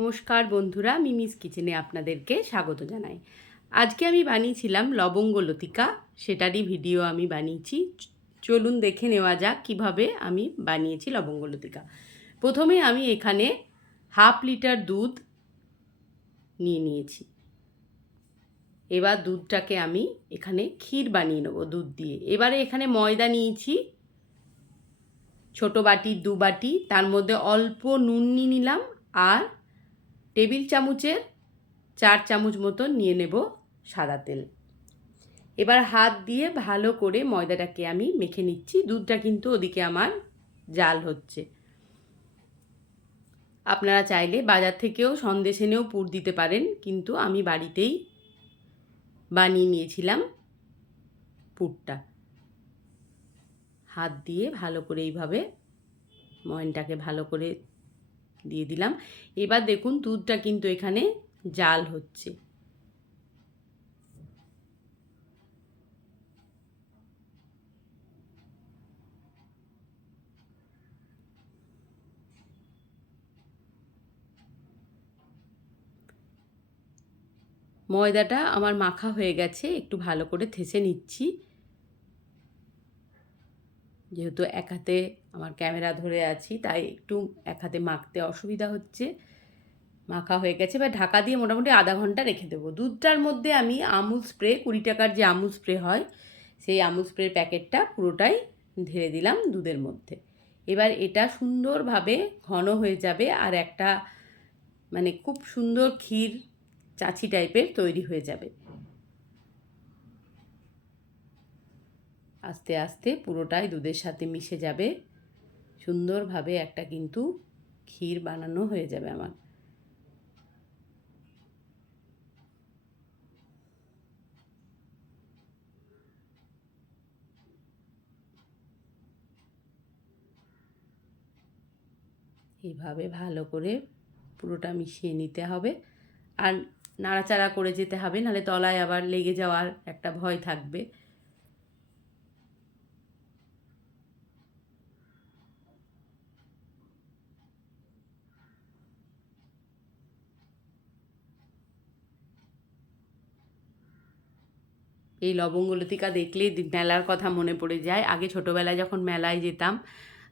নমস্কার বন্ধুরা, মিমিস কিচেনে আপনাদেরকে স্বাগত জানাই। আজকে আমি বানিয়েছিলাম লবঙ্গ লতিকা, সেটারই ভিডিও আমি বানিয়েছি। চলুন দেখে নেওয়া যাক কীভাবে আমি বানিয়েছি লবঙ্গ লতিকা। প্রথমে আমি এখানে হাফ লিটার দুধ নিয়ে নিয়েছি। এবার দুধটাকে আমি এখানে ক্ষীর বানিয়ে নেব দুধ দিয়ে। এবারে এখানে ময়দা নিয়েছি, ছোটো বাটি, দু বাটি, তার মধ্যে অল্প নুন নিয়ে নিলাম আর টেবিল চামচের চার চামচ মতন নিয়ে নেব সাদা তেল। এবার হাত দিয়ে ভালো করে ময়দাটাকে আমি মেখে নিচ্ছি। দুধটা কিন্তু ওদিকে আমার জাল হচ্ছে। আপনারা চাইলে বাজার থেকেও সন্দেশ এনেও পুর দিতে পারেন, কিন্তু আমি বাড়িতেই বানিয়ে নিয়েছিলাম পুরটা। হাত দিয়ে ভালো করে এইভাবে ময়নটাকে ভালো করে দিয়ে দিলাম। এবার দেখুন দুধটা কিন্তু এখানে জাল হচ্ছে। ময়দাটা আমার মাখা হয়ে গেছে, একটু ভালো করে থেসে নিচ্ছি। যেহেতু এক হাতে আমার ক্যামেরা ধরে আছি, তাই একটু এক হাতে মাখতে অসুবিধা হচ্ছে। মাখা হয়ে গেছে, এবার ঢাকা দিয়ে মোটামুটি আধা ঘণ্টা রেখে দেবো। দুধটার মধ্যে আমি আমুল স্প্রে, কুড়ি টাকার যে আমুল স্প্রে হয়, সেই আমুল স্প্রের প্যাকেটটা পুরোটাই ঢেলে দিলাম দুধের মধ্যে। এবার এটা সুন্দরভাবে ঘন হয়ে যাবে আর একটা মানে খুব সুন্দর ক্ষীর চাচি টাইপের তৈরি হয়ে যাবে। আস্তে আস্তে পুরোটাই দুধের সাথে মিশে যাবে। সুন্দরভাবে একটা কিন্তু ক্ষীর বানানো হয়ে যাবে আমার। এইভাবে ভালো করে পুরোটা মিশিয়ে নিতে হবে। আর নাড়াচাড়া করে যেতে হবে, নাহলে তলায় আবার লেগে যাওয়ার একটা ভয় থাকবে। এই লবঙ্গ লতিকা দেখলেই মেলার কথা মনে পড়ে যায়। আগে ছোটোবেলায় যখন মেলায় যেতাম,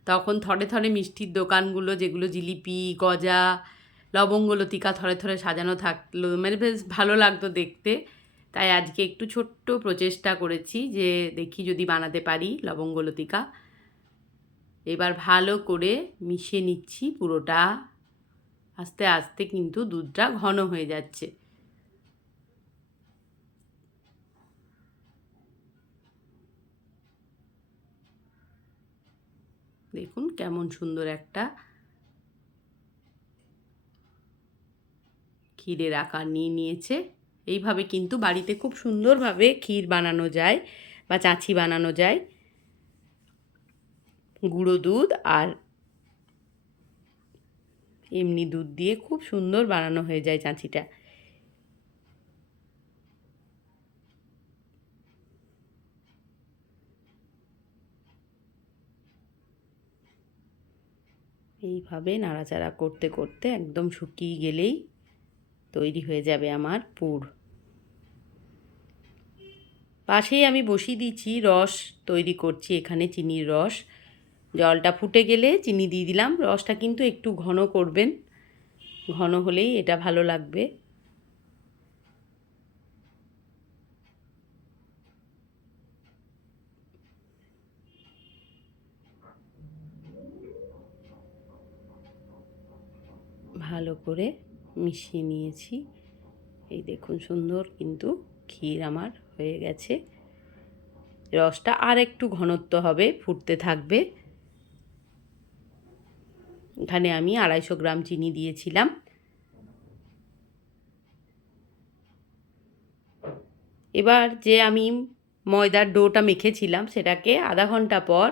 তখন থরে থরে মিষ্টির দোকানগুলো যেগুলো জিলিপি, গজা, লবঙ্গ লতিকা থরে থরে সাজানো থাকল। মানে বেশ ভালো লাগতো দেখতে। তাই আজকে একটু ছোট্ট প্রচেষ্টা করেছি যে দেখি যদি বানাতে পারি লবঙ্গ লতিকা। এবার ভালো করে মিশিয়ে নিচ্ছি পুরোটা। আস্তে আস্তে কিন্তু দুধটা ঘন হয়ে যাচ্ছে। দেখুন কেমন সুন্দর একটা ক্ষীরের আকার নিয়ে নিয়েছে। এইভাবে কিন্তু বাড়িতে খুব সুন্দরভাবে ক্ষীর বানানো যায় বা চাঁছি বানানো যায়। গুঁড়ো দুধ আর এমনি দুধ দিয়ে খুব সুন্দর বানানো হয়ে যায় চাঁচিটা। এইভাবে নাড়াচাড়া করতে করতে একদম শুকিয়ে গেলেই তৈরি হয়ে যাবে আমার পুর। পাশেই আমি বসিয়ে দিচ্ছি রস, তৈরি করছি এখানে চিনির রস। জলটা ফুটে গেলে চিনি দিয়ে দিলাম। রসটা কিন্তু একটু ঘন করবেন। ঘন হলেই এটা ভালো লাগবে। ভালো করে মিশিয়ে নিয়েছি। এই দেখুন সুন্দর কিন্তু ক্ষীর আমার হয়ে গেছে। রসটা আর একটু ঘনত্ব হবে, ফুটতে থাকবে। এখানে আমি আড়াইশো গ্রাম চিনি দিয়েছিলাম। এবার যে আমি ময়দার ডোটা মেখেছিলাম, সেটাকে আধা ঘণ্টা পর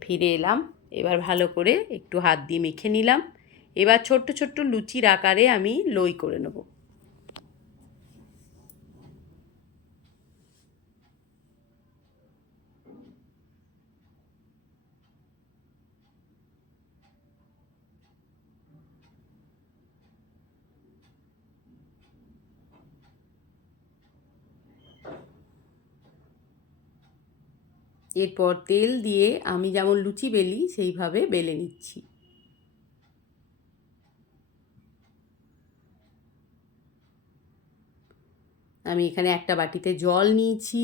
ফিরে এলাম। এবার ভালো করে একটু হাত দিয়ে মেখে নিলাম। এবার ছোট্ট ছোট্ট লুচির আকারে আমি লই করে নেব। এরপর তেল দিয়ে আমি যেমন লুচি বেলি, সেইভাবে বেলে নিচ্ছি। আমি এখানে একটা বাটিতে জল নিয়েছি,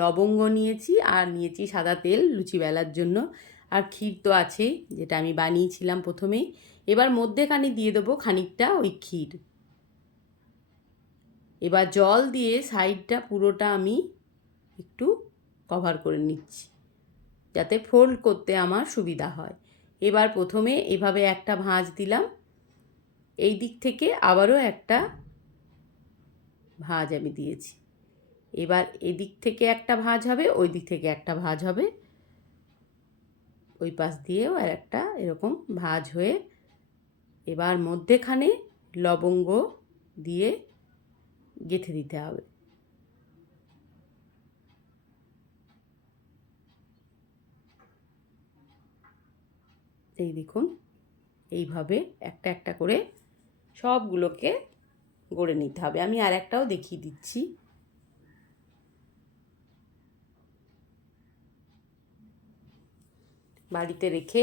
লবঙ্গ নিয়েছি আর নিয়েছি সাদা তেল লুচি বেলার জন্য। আর ক্ষীর তো আছেই, যেটা আমি বানিয়েছিলাম প্রথমেই। এবার মধ্যেখানে দিয়ে দেবো খানিকটা ওই ক্ষীর। এবার জল দিয়ে সাইডটা পুরোটা আমি একটু কভার করে নিচ্ছি, যাতে ফোল্ড করতে আমার সুবিধা হয়। এবার প্রথমে এভাবে একটা ভাঁজ দিলাম। এই দিক থেকে আবারও একটা ভাঁজ আমি দিয়েছি। এবার এদিক থেকে একটা ভাঁজ হবে ওই দিক থেকে একটা ভাঁজ হবে। ওই পাশ দিয়েও আর একটা এরকম ভাঁজ হয়ে এবার মধ্যেখানে লবঙ্গ দিয়ে গেঁথে দিতে হবে। এই দেখুন, এইভাবে একটা একটা করে সবগুলোকে গড়ে নিতে হবে। আমি আর একটাও দেখিয়ে দিচ্ছি। বাড়িতে রেখে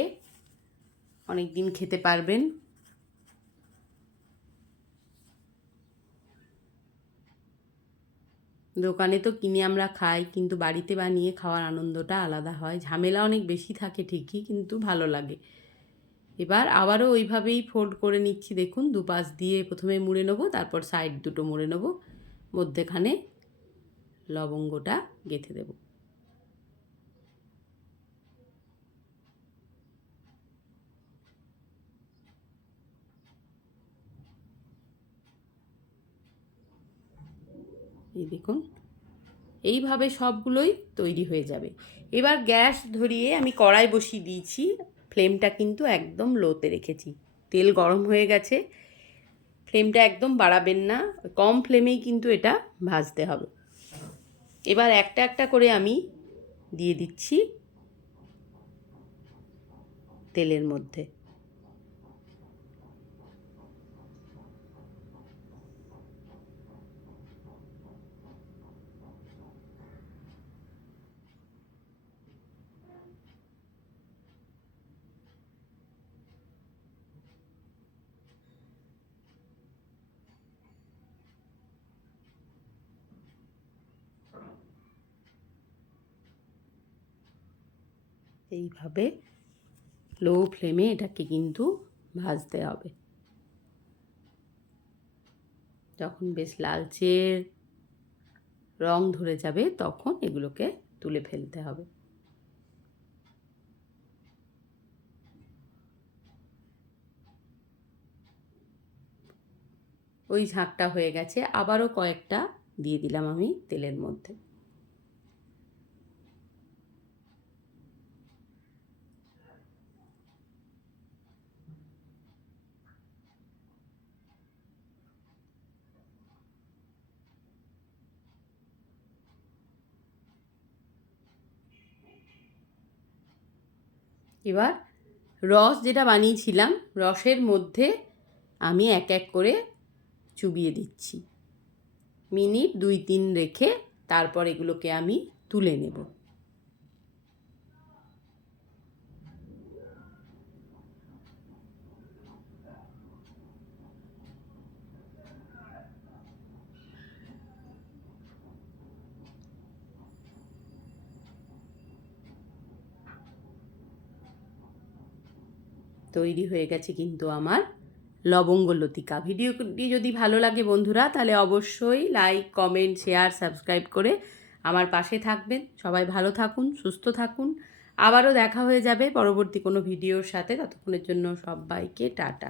অনেক দিন খেতে পারবেন। দোকানে তো কিনে আমরা খাই, কিন্তু বাড়িতে বানিয়ে খাওয়ার আনন্দটা আলাদা হয়। ঝামেলা অনেক বেশি থাকে ঠিকই, কিন্তু ভালো লাগে। এবার আবারও ওইভাবেই ফোল্ড করে নিচ্ছি, দেখুন দুপাশ দিয়ে প্রথমে মুড়ে নেব, তারপর সাইড দুটো মুড়ে নেব, মধ্যেখানে লবঙ্গটা গেঁথে দেব। এই দেখুন, এইভাবে সবগুলোই তৈরি হয়ে যাবে। এবার গ্যাস ধরিয়ে আমি কড়াই বসিয়ে দিয়েছি। ফ্লেমটা কিন্তু একদম লোতে রেখেছি। তেল গরম হয়ে গেছে, ফ্লেমটা একদম বাড়াবেন না, কম ফ্লেমেই কিন্তু এটা ভাজতে হবে। এবার একটা একটা করে আমি দিয়ে দিচ্ছি তেলের মধ্যে। এইভাবে লো ফ্লেমে এটাকে কিন্তু ভাজতে হবে। যখন বেশ লালচে রং ধরে যাবে, তখন এগুলোকে তুলে ফেলতে হবে। ওই ঝাঁকটা হয়ে গেছে, আবারও কয়েকটা দিয়ে দিলাম আমি তেলের মধ্যে। এবার রস যেটা বানিয়েছিলাম, রসের মধ্যে আমি এক এক করে চুবিয়ে দিচ্ছি। মিনিট দুই তিন রেখে তারপর এগুলোকে আমি তুলে নেব। তৈরি হয়ে গেছে কিন্তু আমার লবঙ্গ লতিকা। ভিডিওটি যদি ভালো লাগে বন্ধুরা, তাহলে অবশ্যই লাইক কমেন্ট শেয়ার সাবস্ক্রাইব করে আমার পাশে থাকবেন। সবাই ভালো থাকুন, সুস্থ থাকুন। আবারও দেখা হয়ে যাবে পরবর্তী কোনো ভিডিওর সাথে। ততক্ষণের জন্য সবাইকে টাটা।